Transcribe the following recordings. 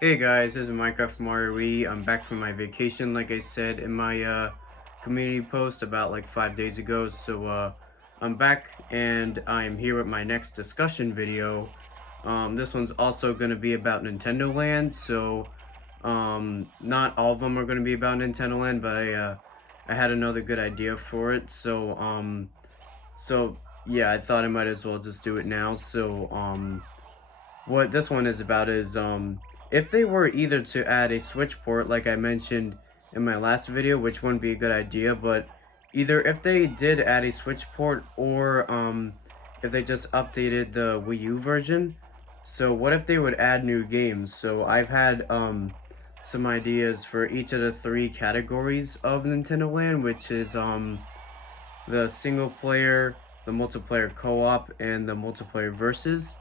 Hey guys, this is Minecraft Mario Wii. I'm back from my vacation, like I said in my community post about like 5 days ago. So I'm back and I'm here with my next discussion video. This one's also going to be about Nintendo Land. So not all of them are going to be about Nintendo Land, but I had another good idea for it. So yeah, I thought I might as well just do it now. So what this one is about is if they were either to add a Switch port like I mentioned in my last video, which wouldn't be a good idea, but either if they did add a Switch port or if they just updated the Wii U version. So what if they would add new games? So I've had some ideas for each of the three categories of Nintendo Land, which is the single player, the multiplayer co-op, and the multiplayer versus.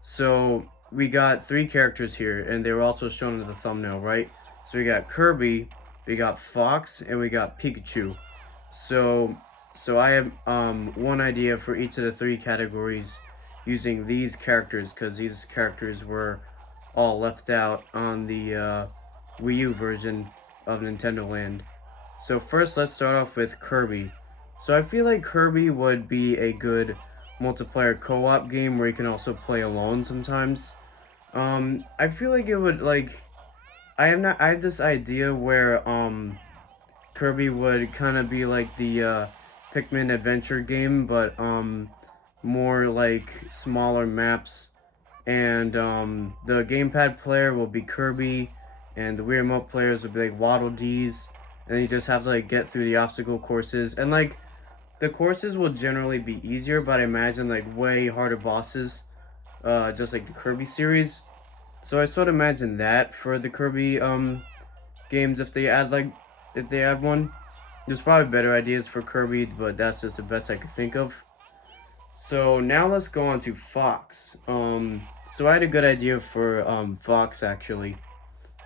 So we got three characters here, and they were also shown in the thumbnail, right? So we got Kirby, we got Fox, and we got Pikachu. So so I have one idea for each of the three categories using these characters because these characters were all left out on the Wii U version of Nintendo Land. So first, let's start off with Kirby. So I feel like Kirby would be a good multiplayer co-op game where you can also play alone sometimes. I feel like it would like I have this idea where Kirby would kind of be like the Pikmin adventure game, but more like smaller maps, and the gamepad player will be Kirby, and the Wii Remote players will be like Waddle Dees, and you just have to like get through the obstacle courses, and like the courses will generally be easier, but I imagine like way harder bosses, just like the Kirby series. So I sort of imagine that for the Kirby games if they add one. There's probably better ideas for Kirby, but that's just the best I could think of. So now let's go on to Fox. So I had a good idea for Fox actually.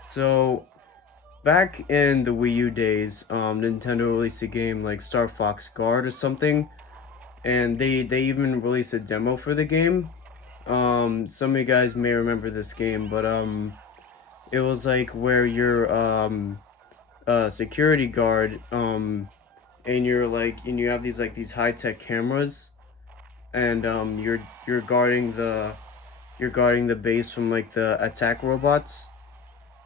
So back in the Wii U days, Nintendo released a game like Star Fox Guard or something, and they even released a demo for the game. Some of you guys may remember this game, but it was like where you're a security guard, and you have these high tech cameras, and you're guarding the base from like the attack robots.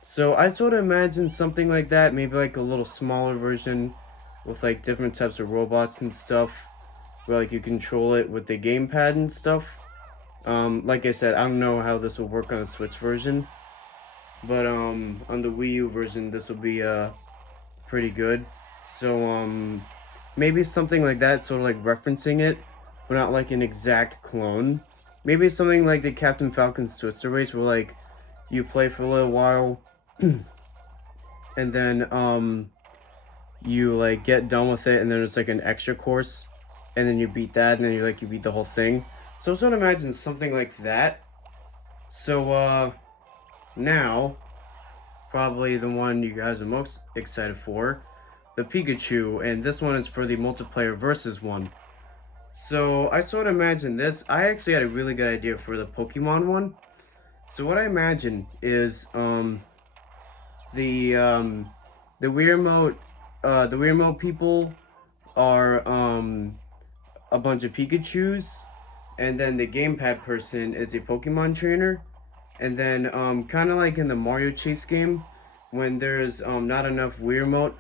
So I sort of imagine something like that, maybe like a little smaller version with like different types of robots and stuff, where like you control it with the gamepad and stuff. Like I said, I don't know how this will work on the Switch version, but on the Wii U version, this will be pretty good. So maybe something like that, sort of like referencing it, but not like an exact clone. Maybe something like the Captain Falcon's Twister Race, where like you play for a little while, and then you like get done with it, and then it's like an extra course, and then you beat that, and then you beat the whole thing. So sort of imagine something like that. So now probably the one you guys are most excited for, the Pikachu, and this one is for the multiplayer versus one. So I sort of imagine this. I actually had a really good idea for the Pokemon one. So what I imagine is the um the Wii Remote people are a bunch of Pikachus, and then the gamepad person is a Pokemon trainer, and then kind of like in the Mario Chase game, when there's not enough Wii Remote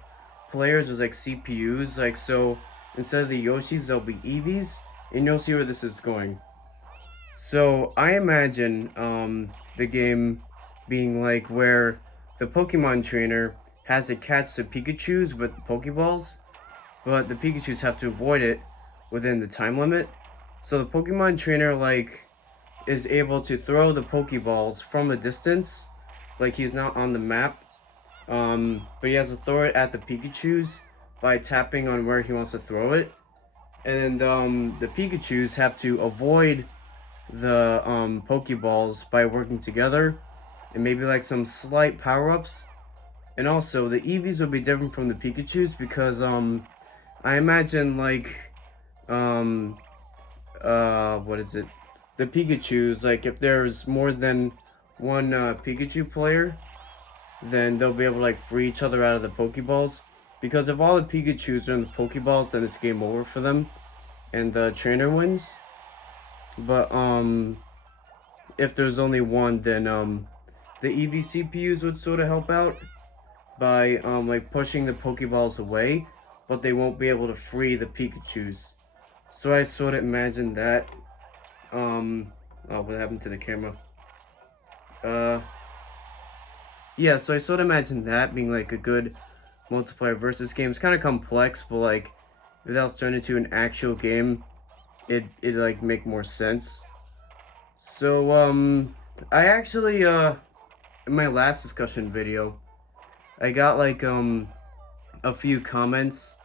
players, there's like CPUs, like so instead of the Yoshis there'll be Eevees, and you'll see where this is going. So I imagine the game being like where the Pokemon trainer has to catch the Pikachu's with Pokeballs, but the Pikachu's have to avoid it within the time limit. So the Pokemon trainer like is able to throw the Pokeballs from a distance, like he's not on the map. But he has to throw it at the Pikachu's by tapping on where he wants to throw it, and the Pikachu's have to avoid the Pokeballs by working together, and maybe like some slight power ups. And also the Eevees will be different from the Pikachu's because I imagine like what is it? The Pikachu's, like if there's more than one Pikachu player, then they'll be able to like free each other out of the Pokeballs. Because if all the Pikachus are in the Pokeballs, then it's game over for them, and the trainer wins. But if there's only one, then the EV-CPUs would sort of help out by like pushing the Pokeballs away, but they won't be able to free the Pikachus. So I sort of imagined that. Oh, what happened to the camera? Yeah, so I sort of imagined that being like a good multiplayer versus game. It's kind of complex, but like if that was turned into an actual game, it'd like make more sense. So I actually in my last discussion video, I got like a few comments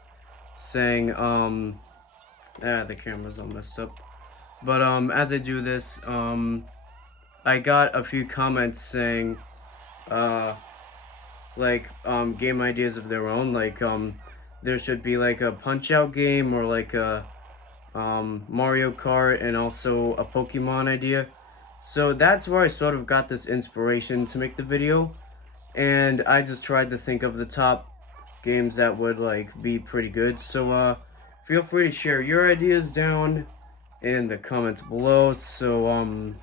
saying the camera's all messed up. But as I do this, I got a few comments saying game ideas of their own, like there should be like a Punch-Out game, or like a Mario Kart, and also a Pokemon idea. So that's where I sort of got this inspiration to make the video, and I just tried to think of the top games that would like be pretty good. So feel free to share your ideas down in the comments below. So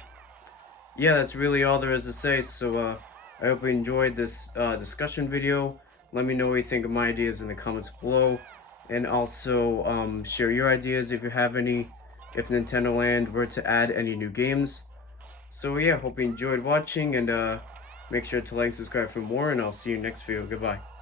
yeah, that's really all there is to say. So I hope you enjoyed this discussion video. Let me know what you think of my ideas in the comments below, and also share your ideas if you have any, if Nintendo Land were to add any new games. So yeah, hope you enjoyed watching, and make sure to like and subscribe for more, and I'll see you next video. Goodbye.